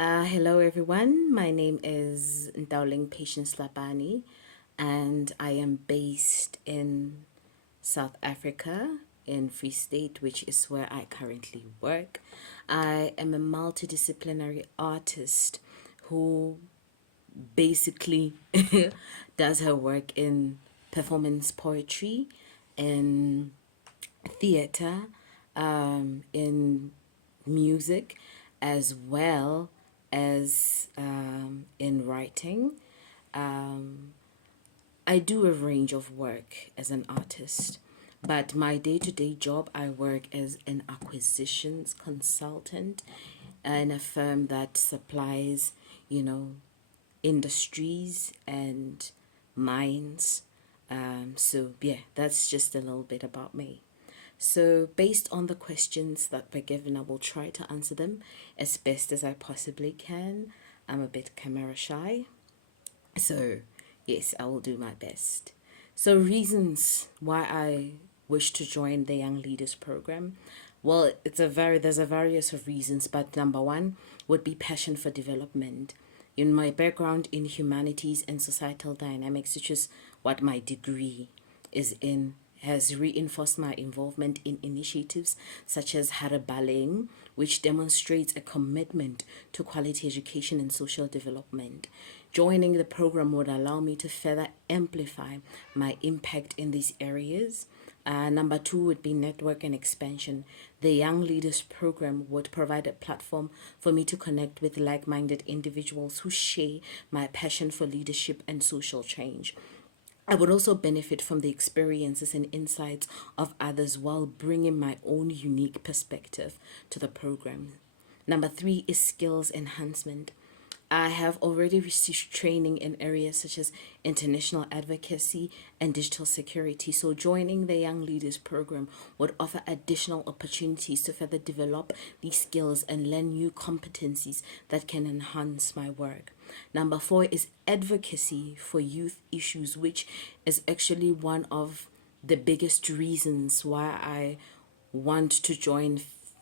Hello, everyone. My name is Ndauling Patience Labani, and I am based in South Africa, in Free State, which is where I currently work. I am a multidisciplinary artist who basically does her work in performance poetry, in theater, in music, as well as in writing. I do a range of work as an artist, but my day to day job, I work as an acquisitions consultant in a firm that supplies, you know, industries and mines. Yeah, that's just a little bit about me. So, based on the questions that were given, I will try to answer them as best as I possibly can. I'm a bit camera shy, so yes, I will do my best. So, reasons why I wish to join the Young Leaders Program. Well, there's a various of reasons, but number one would be passion for development. In my background in humanities and societal dynamics, which is what my degree is in, has reinforced my involvement in initiatives such as Harabaling, which demonstrates a commitment to quality education and social development. Joining the program would allow me to further amplify my impact in these areas. Number two would be network and expansion. The Young Leaders Program would provide a platform for me to connect with like minded individuals who share my passion for leadership and social change. I would also benefit from the experiences and insights of others while bringing my own unique perspective to the program. Number three is skills enhancement. I have already received training in areas such as international advocacy and digital security. So, joining the Young Leaders Program would offer additional opportunities to further develop these skills and learn new competencies that can enhance my work. Number four is advocacy for youth issues, which is actually one of the biggest reasons why I want to join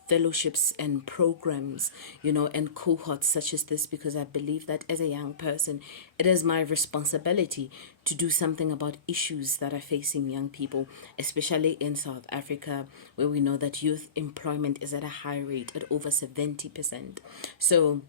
fellowships and programs, and cohorts such as this, because I believe that as a young person, it is my responsibility to do something about issues that are facing young people, especially in South Africa, where we know that youth employment is at a high rate at over 70%. So,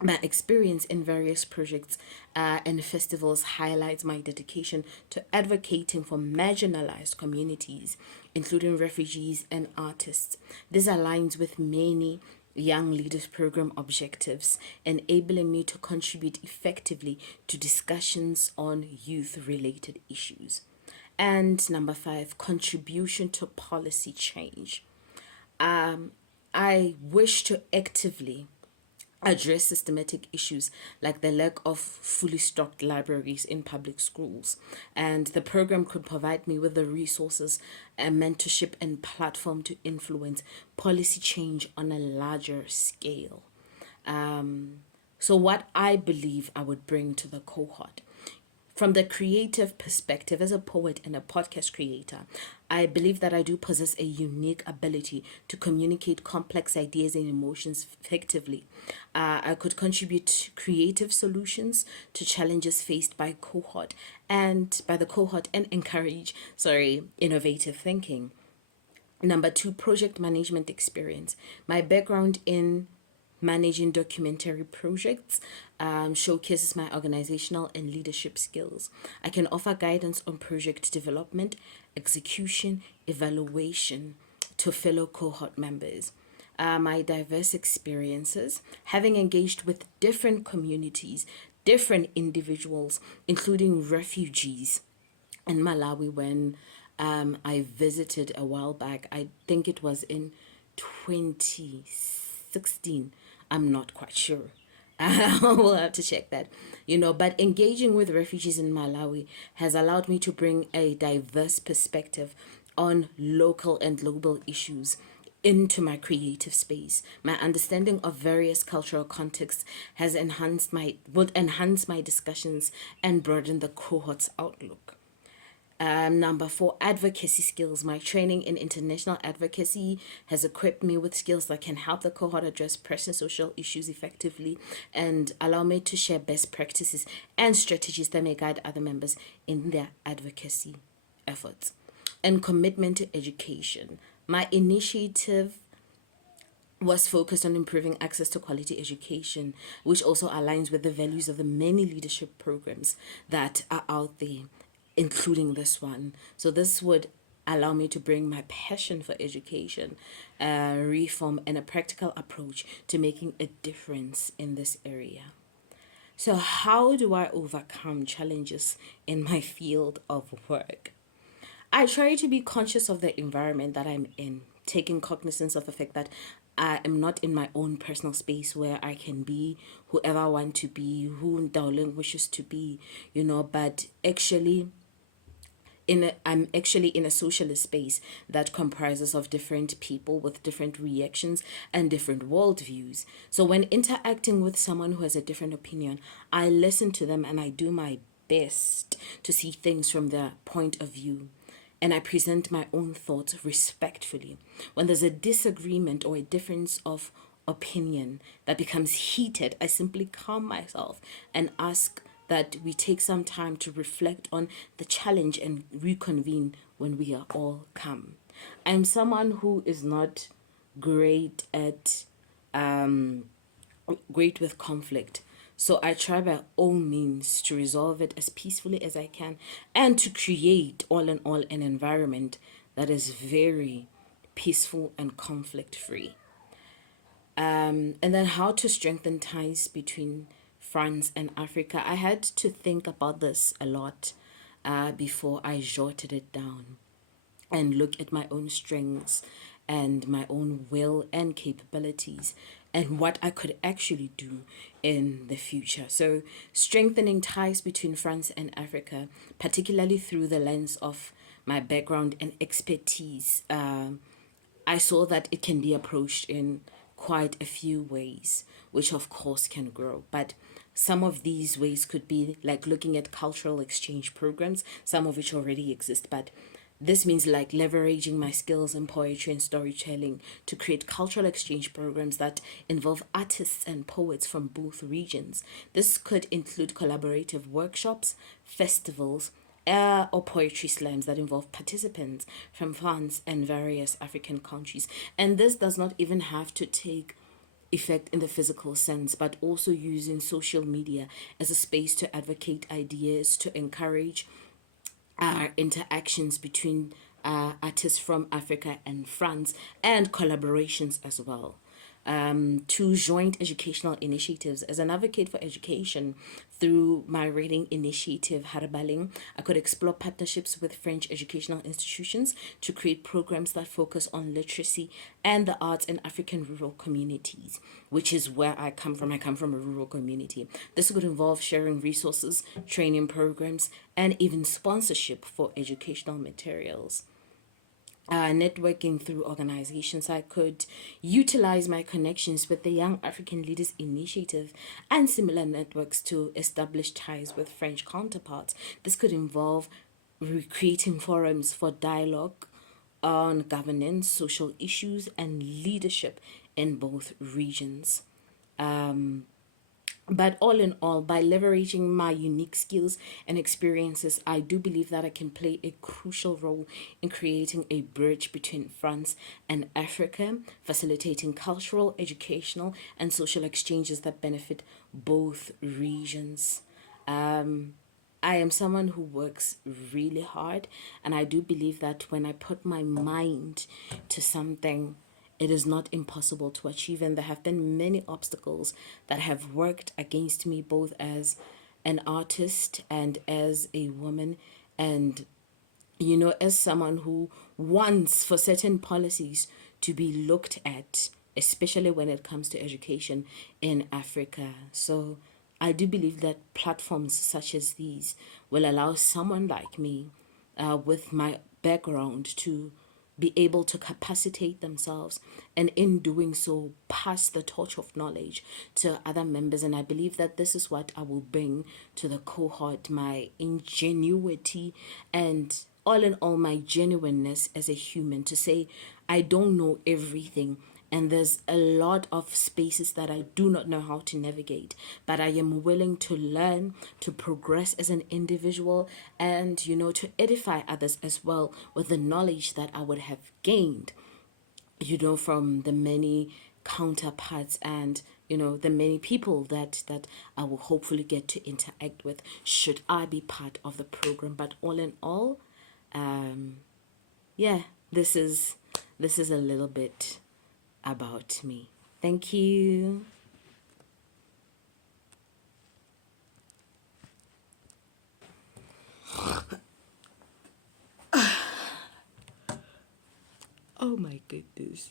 my experience in various projects and festivals highlights my dedication to advocating for marginalized communities, including refugees and artists. This aligns with many Young Leaders Program objectives, enabling me to contribute effectively to discussions on youth related issues. And number five, contribution to policy change. I wish to actively address systematic issues like the lack of fully stocked libraries in public schools. And the program could provide me with the resources and mentorship and platform to influence policy change on a larger scale. So, what I believe I would bring to the cohort from the creative perspective, as a poet and a podcast creator, I believe that I do possess a unique ability to communicate complex ideas and emotions effectively. I could contribute creative solutions to challenges faced by the cohort and encourage, innovative thinking. Number two, project management experience. My background in managing documentary projects showcases my organizational and leadership skills. I can offer guidance on project development, execution, evaluation to fellow cohort members. My diverse experiences, having engaged with different communities, different individuals, including refugees in Malawi when I visited a while back. I think it was in 2016. I'm not quite sure. We'll have to check that. But engaging with refugees in Malawi has allowed me to bring a diverse perspective on local and global issues into my creative space. My understanding of various cultural contexts would enhance my discussions and broaden the cohort's outlook. Number four, advocacy skills. My training in international advocacy has equipped me with skills that can help the cohort address pressing social issues effectively and allow me to share best practices and strategies that may guide other members in their advocacy efforts. And commitment to education. My initiative was focused on improving access to quality education, which also aligns with the values of the many leadership programs that are out there, including this one. So, this would allow me to bring my passion for education, reform, and a practical approach to making a difference in this area. So, how do I overcome challenges in my field of work? I try to be conscious of the environment that I'm in, taking cognizance of the fact that I am not in my own personal space where I can be whoever I want to be, who Dowling wishes to be, but actually I'm actually in a socialist space that comprises of different people with different reactions and different worldviews. So when interacting with someone who has a different opinion, I listen to them and I do my best to see things from their point of view. And I present my own thoughts respectfully. When there's a disagreement or a difference of opinion that becomes heated, I simply calm myself and ask that we take some time to reflect on the challenge and reconvene when we are all calm. I'm someone who is not great at great with conflict. So I try by all means to resolve it as peacefully as I can and to create all in all an environment that is very peaceful and conflict free. And then how to strengthen ties between France and Africa. I had to think about this a lot before I jotted it down and look at my own strengths and my own will and capabilities and what I could actually do in the future. So, strengthening ties between France and Africa, particularly through the lens of my background and expertise, I saw that it can be approached in quite a few ways, which of course can grow. But some of these ways could be like looking at cultural exchange programs, some of which already exist, but this means like leveraging my skills in poetry and storytelling to create cultural exchange programs that involve artists and poets from both regions. This could include collaborative workshops, festivals, or poetry slams that involve participants from France and various African countries. And this does not even have to take effect in the physical sense, but also using social media as a space to advocate ideas, to encourage interactions between artists from Africa and France, and collaborations as well. Two joint educational initiatives. As an advocate for education through my reading initiative, Harbaling, I could explore partnerships with French educational institutions to create programs that focus on literacy and the arts in African rural communities, which is where I come from. I come from a rural community. This could involve sharing resources, training programs, and even sponsorship for educational materials. Networking through organizations, I could utilize my connections with the Young African Leaders Initiative and similar networks to establish ties with French counterparts. This could involve creating forums for dialogue on governance, social issues, and leadership in both regions. But all in all, by leveraging my unique skills and experiences, I do believe that I can play a crucial role in creating a bridge between France and Africa, facilitating cultural, educational, and social exchanges that benefit both regions. I am someone who works really hard, and I do believe that when I put my mind to something, it is not impossible to achieve. And there have been many obstacles that have worked against me, both as an artist and as a woman, and as someone who wants for certain policies to be looked at, especially when it comes to education in Africa. So I do believe that platforms such as these will allow someone like me with my background to be able to capacitate themselves, and in doing so pass the torch of knowledge to other members. And I believe that this is what I will bring to the cohort: my ingenuity and, all in all, my genuineness as a human, to say I don't know everything, and there's a lot of spaces that I do not know how to navigate, but I am willing to learn, to progress as an individual, and, to edify others as well with the knowledge that I would have gained, from the many counterparts and, the many people that I will hopefully get to interact with should I be part of the program. But all in all, yeah, this is a little bit about me. Thank you. Oh my goodness.